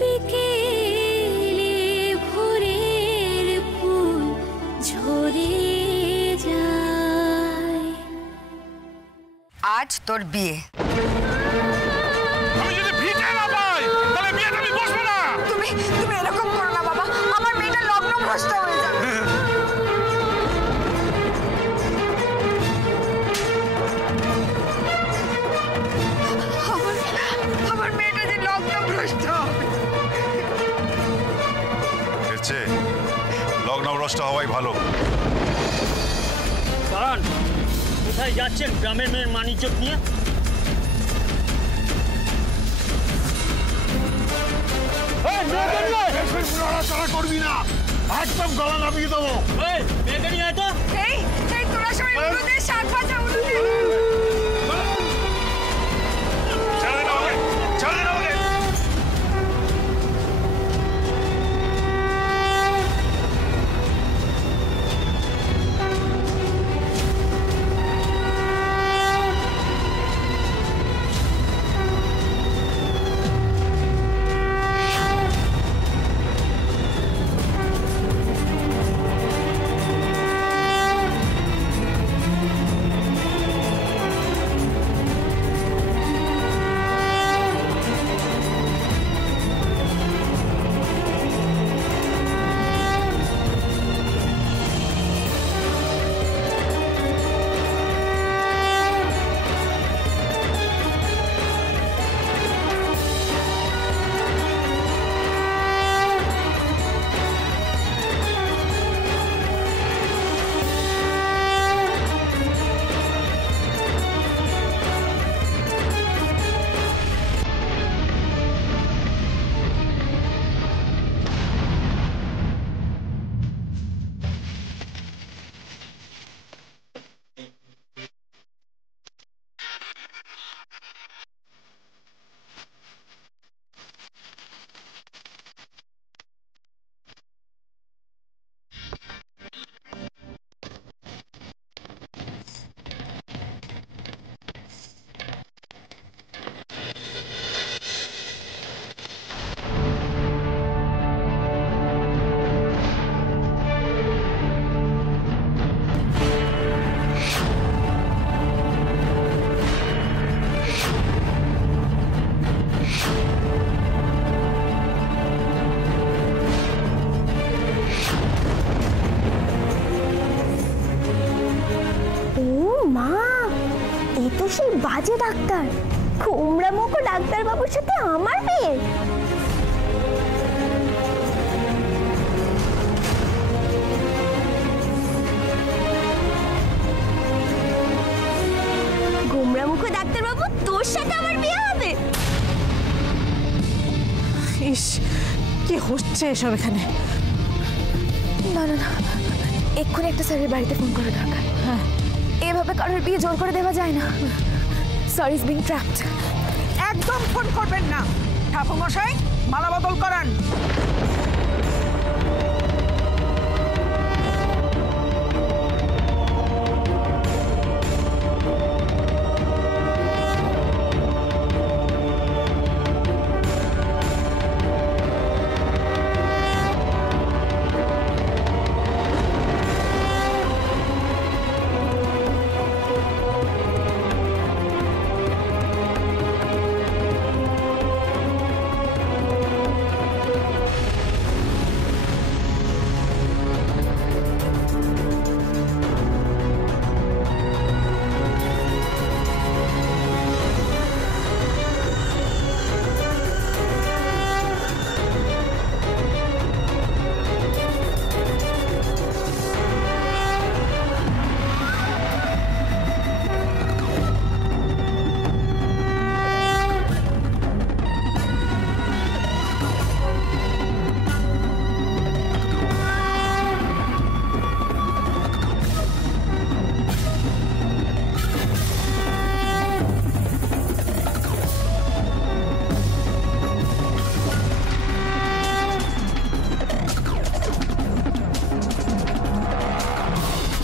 বিকেলে ভোরের ফুল ঝরে যায়। আজ তোর বিয়ে। আমি যদি ভিটে না পাই তাহলে বিয়েটা আমি বসবো না। তুমি এরকম করো না বাবা, আমার মেয়েটা লগ্ন ভ্রষ্ট হয়ে যাবে। আমার মেয়েটা যে লগ্ন ভ্রষ্ট হবে। এর চেয়ে লগ্ন ভ্রষ্ট হওয়াই ভালো। কারণ কোথায় যাচ্ছেন গ্রামের মেয়ের মানিজ্যত নিয়ে? করবি না, একদম গলা নামিয়ে দেবো। মেয়েকে নিয়ে আয় তো। এই তোরা সবাই উলুদে শাক ভাজা উলুদে। ছেড়ে দাও ওকে, ছেড়ে দাও ওকে। সেই বাজে ডাক্তার কুমড়া মুখো ডাক্তার বাবুর সাথে আমার বিয়ে। কুমড়া মুখো ডাক্তার বাবু তোর সাথে আমার বিয়ে হবে? ইস, কি হচ্ছে এসব এখানে? না না না, এক্ষুনি একটা স্যারের বাড়িতে ফোন করা দরকার। হ্যাঁ, এভাবে কারোর বিয়ে জোর করে দেওয়া যায় না। Sorry is being trapped. একদম ফোন করবেন না। ঠাকুর মশাই, মালা বদল করান।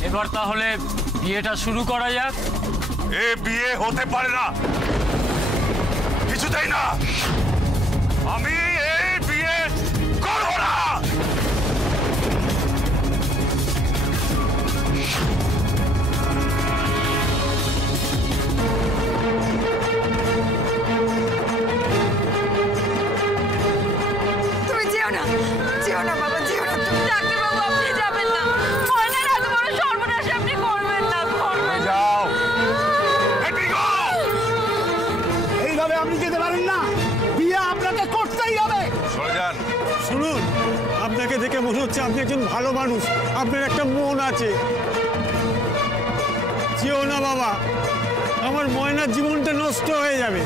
এবার তাহলে বিয়েটা শুরু করা যাক। এ বিয়ে হতে পারে না, কিছুতেই না। আমি এই যেও না বাবা, যেও না তুমি। ডাক্তার বাবু আপনি যাবেন না, ময়নার এত বড় সর্বনাশ আপনি করবেন না, করবেন না। যাও। এইভাবে আপনি যেতে পারেন না, বিয়ে আপনাকে করতেই হবে। সরজান, শুনুন, আপনাকে দেখে মনে হচ্ছে আপনি একজন ভালো মানুষ, আপনার একটা মন আছে। যেও না বাবা, আমার ময়নার জীবনটা নষ্ট হয়ে যাবে।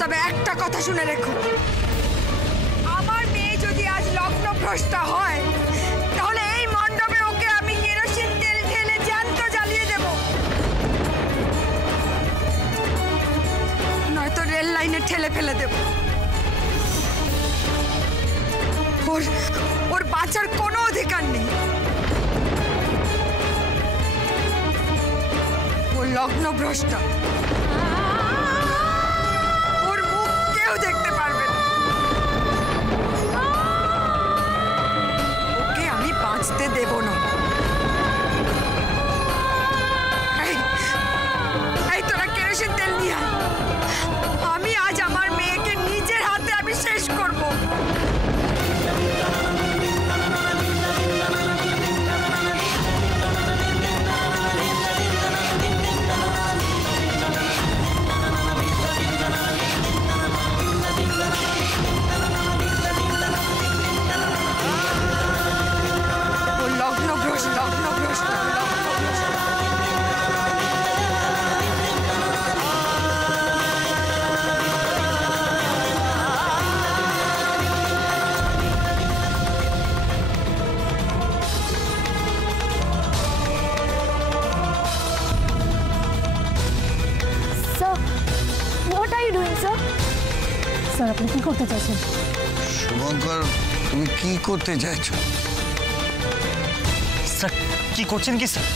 তবে একটা কথা শুনে রেখো, আমার মেয়ে যদি আজ লগ্নভ্রষ্ট হয় তাহলে এই মণ্ডপে ওকে আমি কেরোসিন তেল ঢেলে জ্যান্ত জ্বালিয়ে দেব, নয়তো রেল লাইনে ঠেলে ফেলে দেব। ওর বাঁচার কোনো অধিকার নেই। ও লগ্নভ্রষ্ট, ওর মুখ কেউ দেখতে পারবে না। ওকে আমি বাঁচতে দেব না। এই তোরা কেরোসিন তেল নিয়ে আয়, আমি আজ আমার মেয়েকে নিজের হাতে আমি শেষ করব। লগ্নভ্রষ্ট। Sir, what are you doing, sir? Sir আপনি কি করতে চাইছেন? শুভঙ্কর, তুমি কি করতে চাইছো? স্যার কি করছেন কি স্যার?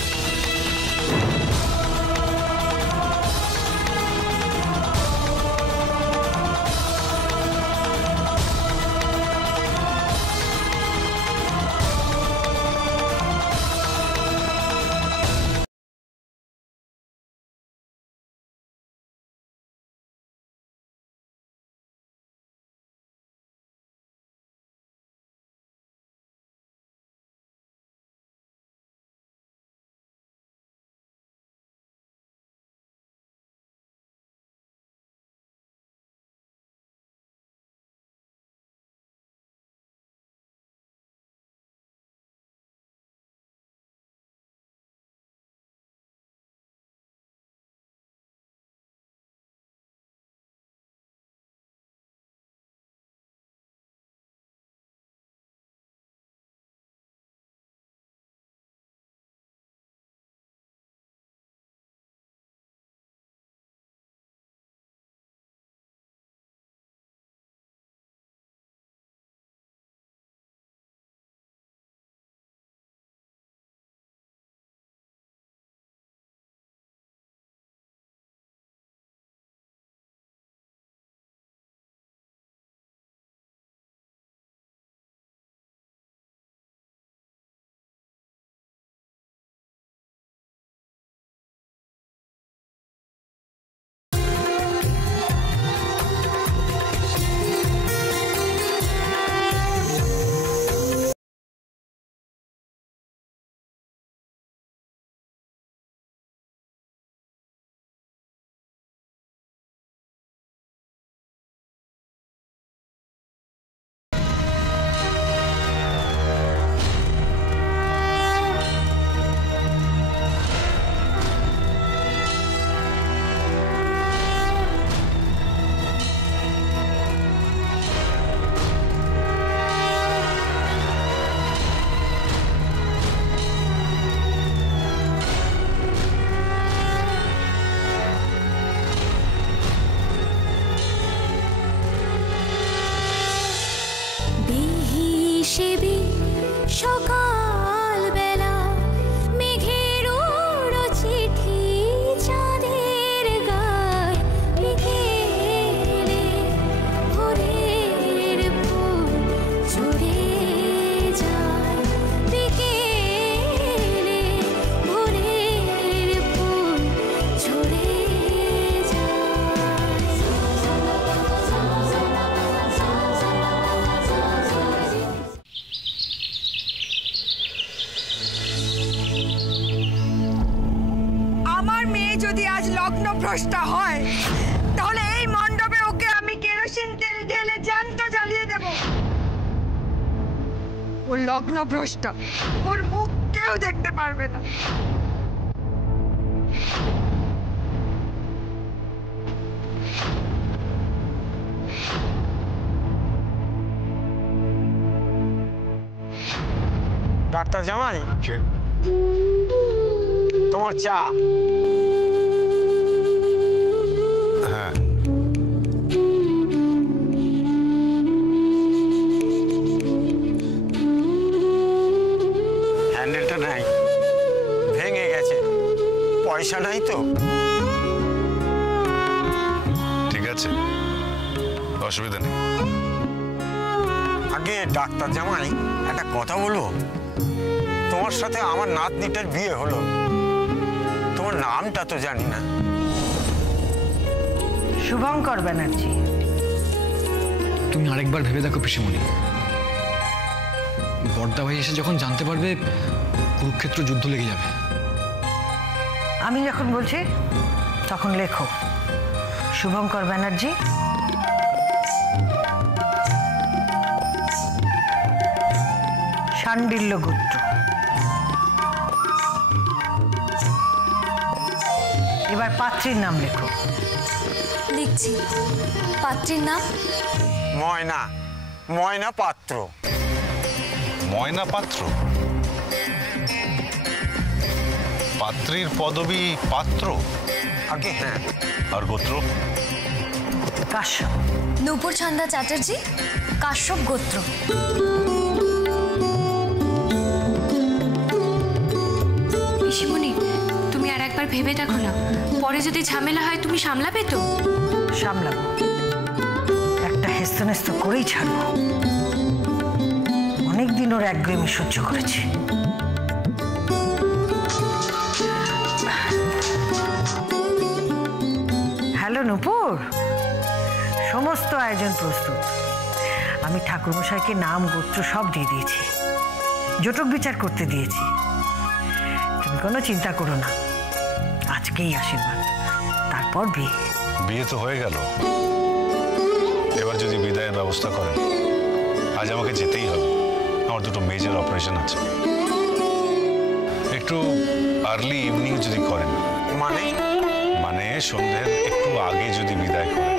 সকাল বেলা মেঘের উড়ো চিঠি চাঁদের গায় বিকেলে ভোরের ফুল ঝরে যায় বিকেলে ভোরের ফুল ঝরে যায় ভ্রষ্টা হয় তাহলে এই মণ্ডপে ওকে আমি কেরোসিন তেল ঢেলে জ্যান্ত জ্বালিয়ে দেব। ও লগ্ন ভ্রষ্টা, ওর মুখ কেউ দেখতে পারবে না। ডাক্তার জামাই, তোমার চা। হ্যাঁ, হ্যান্ডেলটা নাই, ভেঙে গেছে, পয়সা নাই তো। ঠিক আছে, অসুবিধা নেই। আগে ডাক্তার জামাই একটা কথা বলবো, তোমার সাথে আমার নাতনিটার বিয়ে হলো, তোমার নামটা তো জানি না। শুভঙ্কর ব্যানার্জি। তুমি আরেকবার ভেবে দেখো পিসিমণি, বড়দা ভাই এসে যখন জানতে পারবে কুরুক্ষেত্র যুদ্ধ লেগে যাবে। আমি যখন বলছি তখন লেখো শুভঙ্কর ব্যানার্জি, শাণ্ডিল্য গোত্র। এবার পাত্রীর নাম লেখো। লিখছি। পাত্রীর নাম ময়না, ময়না পাত্র। ময়না পাত্র? পাত্রীর পদবী পাত্র? আগে হ্যাঁ। আর গোত্র? কাশ্যপ। নূপুর ছান্দা চ্যাটার্জি, কাশ্যপ গোত্র। পিসিমণি, তুমি আর একবার ভেবে দেখো না, পরে যদি ঝামেলা হয় তুমি সামলাবে তো? সামলাবো, একটা হেস্তনেস্ত করেই ছাড়বো। অনেকদিন ওর একগুয়েমি সহ্য করেছি। হ্যালো নূপুর, সমস্ত আয়োজন প্রস্তুত। আমি ঠাকুরমশাইকে নাম গোত্র সব দিয়ে দিয়েছি, জটক বিচার করতে দিয়েছি। তুমি কোনো চিন্তা করো না, আজকেই আশীর্বাদ, তারপর বিয়ে। বিয়ে তো হয়ে গেল, এবার যদি বিদায়ের ব্যবস্থা করেন। আজ আমাকে যেতেই হবে, আমার দুটো মেজর অপারেশন আছে। একটু আর্লি ইভিনিং যদি করেন। মানে? মানে সন্ধ্যের একটু আগে যদি বিদায় করেন।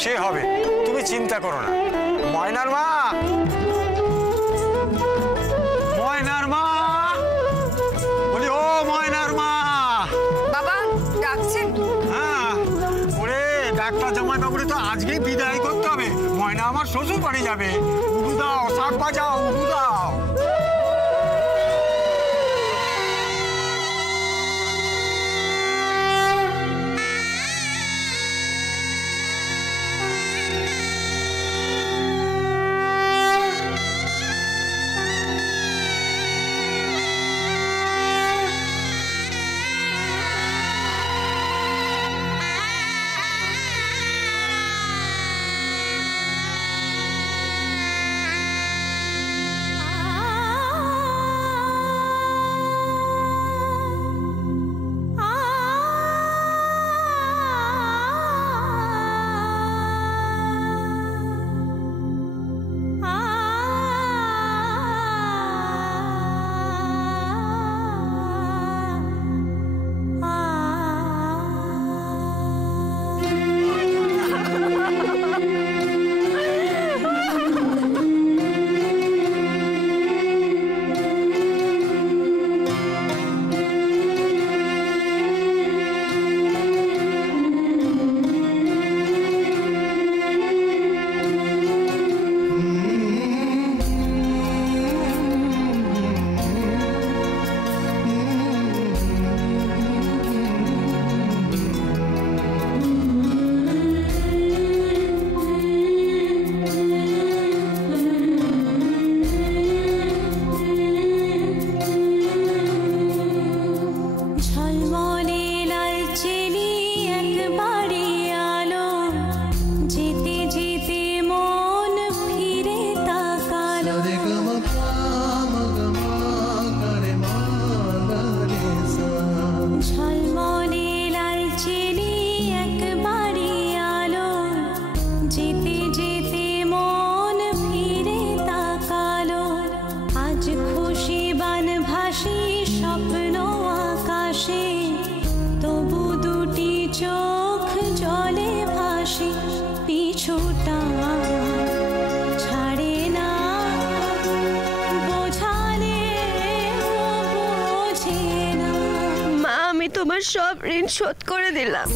সে হবে, তুমি চিন্তা করো না। ময়নার মা, ময়নার মা, বলি ও ময়নার মা। বাবা ডাকছেন? হ্যাঁ, ওরে ডাক্তার জামাই বাবুরে তো আজকেই বিদায় করতে হবে। ময়না আমার শ্বশুর বাড়ি যাবে। উড়ু দাও, শাক বাজাও, উড়ু দাও। আ তোমার সব ঋণ শোধ করে দিলাম।